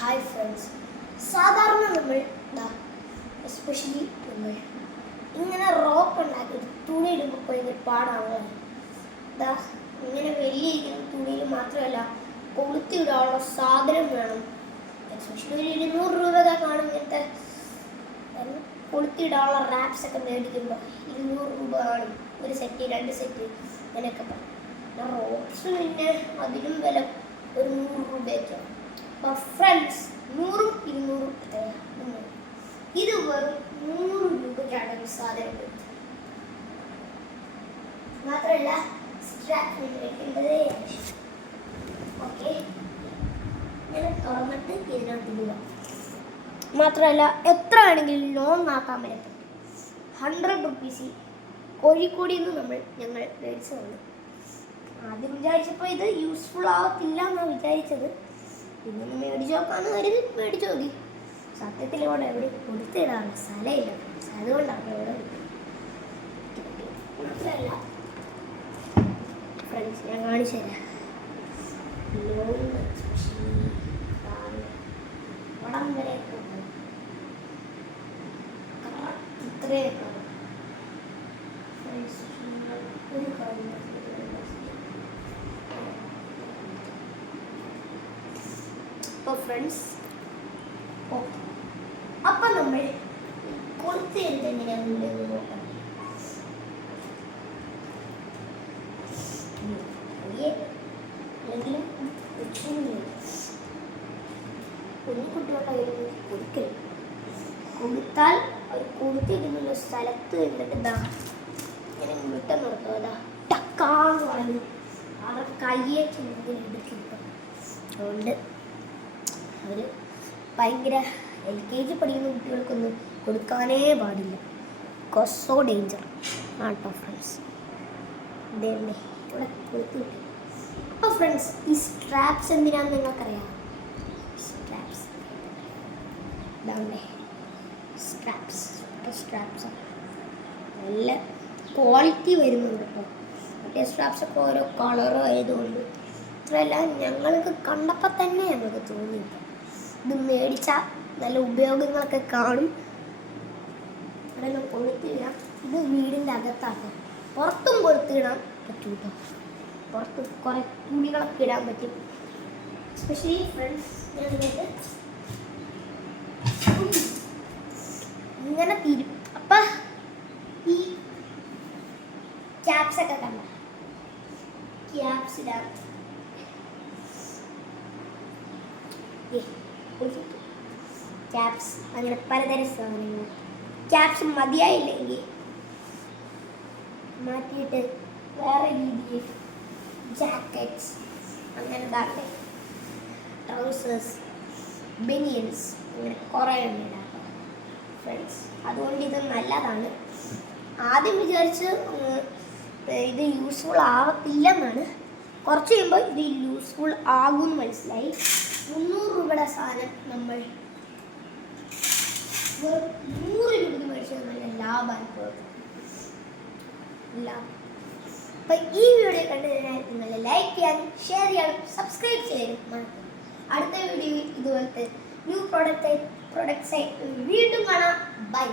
Hi friends, സാധാരണ നമ്മൾ especially നമ്മൾ ഇങ്ങനെ റോപ്പ് ഉണ്ടാക്കി തുണി ഇടുമ്പോൾ ഭയങ്കര പാടാണല്ലോ. ഇങ്ങനെ വലിയിരിക്കുന്ന തുണിയിൽ മാത്രമല്ല കൊളുത്തിടാനുള്ള സാധനം വേണം. എസ്പെഷ്യലി ഒരു 200 രൂപയൊക്കെ കാണും. ഇങ്ങനത്തെ കൊളുത്തിടാനുള്ള റാപ്സ് ഒക്കെ മേടിക്കുമ്പോൾ 200 രൂപ കാണും. ഒരു സെറ്റ് 2 സെറ്റ് അങ്ങനെയൊക്കെ പറയും. റോപ്സ് പിന്നെ അതിലും വില ഒരു 100 രൂപയൊക്കെയാണ്. അപ്പോൾ ഫ്രണ്ട്സ്, 100ഉം 200ഉം ഇത് വെറും 100 രൂപയ്ക്കാണ് ഒരു സാധനം കിട്ടുന്നത്. മാത്രമല്ല സ്ട്രാപ്പ് വെക്കേണ്ടതേ ആവശ്യം. ഓക്കെ, ഇങ്ങനെ തുറന്നിട്ട് ഇതിനകത്ത് ഇടുക. മാത്രമല്ല എത്ര ആണെങ്കിലും ലോങ് ആക്കാൻ പറ്റും. 100 റുപ്പീസ് കോഴിക്കോടിൽ നിന്ന് ഞങ്ങൾ മേടിച്ചതാണ്. ആദ്യം വിചാരിച്ചപ്പോൾ ഇത് യൂസ്ഫുൾ ആവത്തില്ല എന്നാണ് വിചാരിച്ചത്. പിന്നെ മേടിച്ച് നോക്കാമെന്ന് കരുതി മേടിച്ച് നോക്കി. സത്യത്തിൽ ഇവിടെ എവിടെ കൊടുത്തിടാണ് സ്ഥലമില്ല. അതുകൊണ്ടാണ് ഇവിടെ മാത്രമല്ല ഫ്രണ്ട്സ്, ഞാൻ കാണിച്ചു തരാം. വടം വരെ ഇത്രയൊക്കെ ഒരു കാര്യം ഫ്രണ്ട്സ്. അപ്പൊ നമ്മൾ കൊളുത്തി എങ്ങനെയാണെന്ന് നോക്കാം. എന്തെങ്കിലും കുട്ടികളുടെ കൊടുക്കരുത്. കൊടുത്താൽ അവർ കൊടുത്തിരുന്നുള്ള സ്ഥലത്ത് എന്നിട്ട് ഇങ്ങനെ മുട്ട നിർത്തുക. ടക്കാന്ന് പറഞ്ഞു അവർ കയ്യെ എടുക്കില്ല. അതുകൊണ്ട് അവർ ഭയങ്കര LKG പഠിക്കുന്ന കുട്ടികൾക്കൊന്നും കൊടുക്കാനേ പാടില്ല. സോ ഡേഞ്ചർ ആട്ടോ ഫ്രണ്ട്സ്. ഇവിടെ കൊടുത്തു കിട്ടി. അപ്പോൾ ഫ്രണ്ട്സ്, ഈ സ്ട്രാപ്സ് എന്തിനാണെന്ന് നിങ്ങൾക്കറിയാം? സ്ട്രാപ്സ് സ്ട്രാപ്സ് നല്ല ക്വാളിറ്റി വരുന്നുണ്ട് കേട്ടോ. മറ്റേ സ്ട്രാപ്സൊക്കെ ഓരോ കളറോ ആയതുകൊണ്ട് ഇത്രയല്ല. ഞങ്ങൾക്ക് കണ്ടപ്പോൾ തന്നെ ഞങ്ങൾക്ക് തോന്നിയില്ല ഇത് മേടിച്ചാൽ നല്ല ഉപയോഗങ്ങളൊക്കെ കാണും. അതെല്ലാം കൊളുത്തിടാം. ഇത് വീടിൻ്റെ അകത്താക്കാം. പുറത്തും കൊളുത്തിടാൻ പറ്റും കേട്ടോ. പുറത്ത് കുറേ തുണികളൊക്കെ ഇടാൻ പറ്റും. എസ്പെഷ്യലി ഫ്രണ്ട്സ്, ഞാൻ ഇങ്ങനെ തിരും. അപ്പം ഈ ക്യാപ്സൊക്കെ കണ്ട ക്യാപ്സ് ഇടാം. ക്യാപ്സ് അങ്ങനെ പലതരം സാധനങ്ങൾ. ക്യാപ്സ് മതിയായില്ലെങ്കിൽ മാറ്റിയിട്ട് വേറെ രീതിയിൽ ജാക്കറ്റ്സ് അങ്ങനെ ട്രൗസേഴ്സ്, ബനിയൻസ് അങ്ങനെ കുറേ ഉണ്ടാക്കാം ഫ്രണ്ട്സ്. അതുകൊണ്ട് ഇത് നല്ലതാണ്. ആദ്യം വിചാരിച്ച് ഇത് യൂസ്ഫുൾ ആവത്തില്ലെന്നാണ്. കുറച്ച് കഴിയുമ്പോൾ ഇത് യൂസ്ഫുൾ ആകുമെന്ന് മനസ്സിലായി. 300 രൂപയുടെ സാധനം നമ്മൾ 100 രൂപയ്ക്ക് മേടിച്ചത് നല്ല ലാഭമാണ്. അപ്പം ഈ വീഡിയോ കണ്ടതിനാൽ നിങ്ങൾ ലൈക്ക് ചെയ്യാനും ഷെയർ ചെയ്യാനും സബ്സ്ക്രൈബ് ചെയ്യാനും. അടുത്ത വീഡിയോയിൽ ഇതുപോലത്തെ ന്യൂ പ്രോഡക്റ്റ്സായി വീണ്ടും കാണാം. ബൈ.